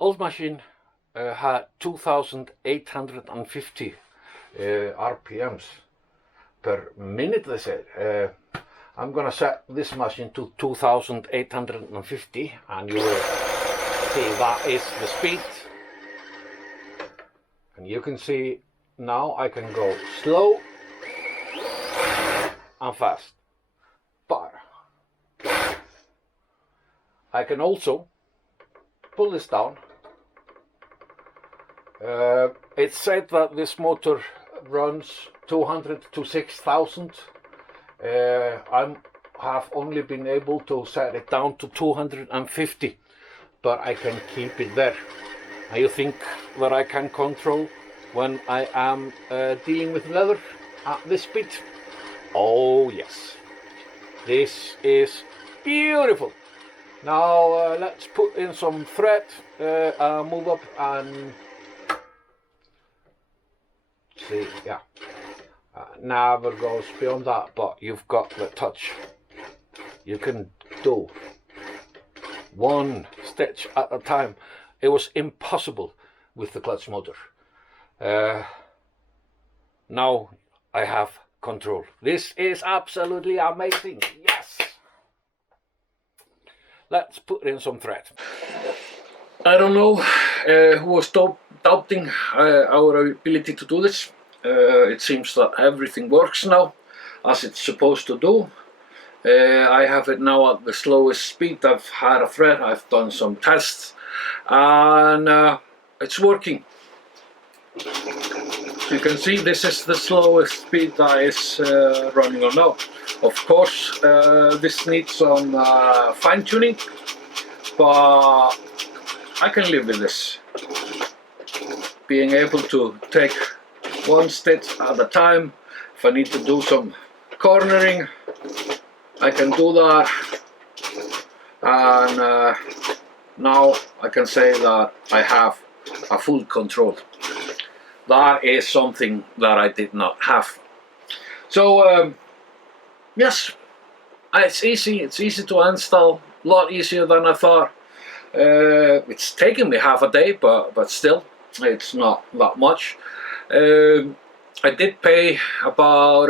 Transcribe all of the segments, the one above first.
Old machine had 2,850 RPMs per minute, they said. I'm gonna set this machine to 2,850 and you will see that is the speed. And you can see now I can go slow and fast. But I can also pull this down. It's said that this motor runs 200 to 6,000. I have only been able to set it down to 250, but I can keep it there. And you think that I can control when I am dealing with leather at this speed? Oh yes, this is beautiful. Now let's put in some thread, move up and see, yeah. Never goes beyond that, but you've got the touch. You can do one stitch at a time. It was impossible with the clutch motor. Now I have control. This is absolutely amazing. Yes. Let's put in some thread. I don't know who was doubting our ability to do this. It seems that everything works now as it's supposed to do. I have it now at the slowest speed I've had a thread. I've done some tests and it's working. So you can see this is the slowest speed that is running on now. Of course this needs some fine tuning, but I can live with this. Being able to take one stitch at a time. If I need to do some cornering, I can do that. And now I can say that I have a full control. That is something that I did not have. So yes, it's easy to install, a lot easier than I thought. It's taken me half a day, but still, it's not that much. I did pay about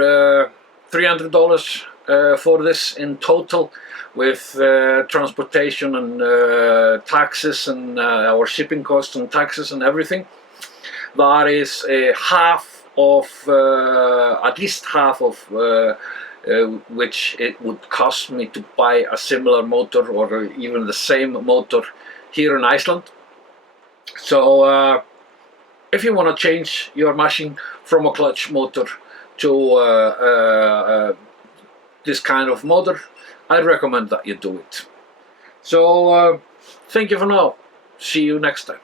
$300 for this in total, with transportation and taxes and our shipping costs and taxes and everything. That is half of, at least half of which it would cost me to buy a similar motor or even the same motor here in Iceland. So if you want to change your machine from a clutch motor to this kind of motor, I'd recommend that you do it. So thank you for now. See you next time.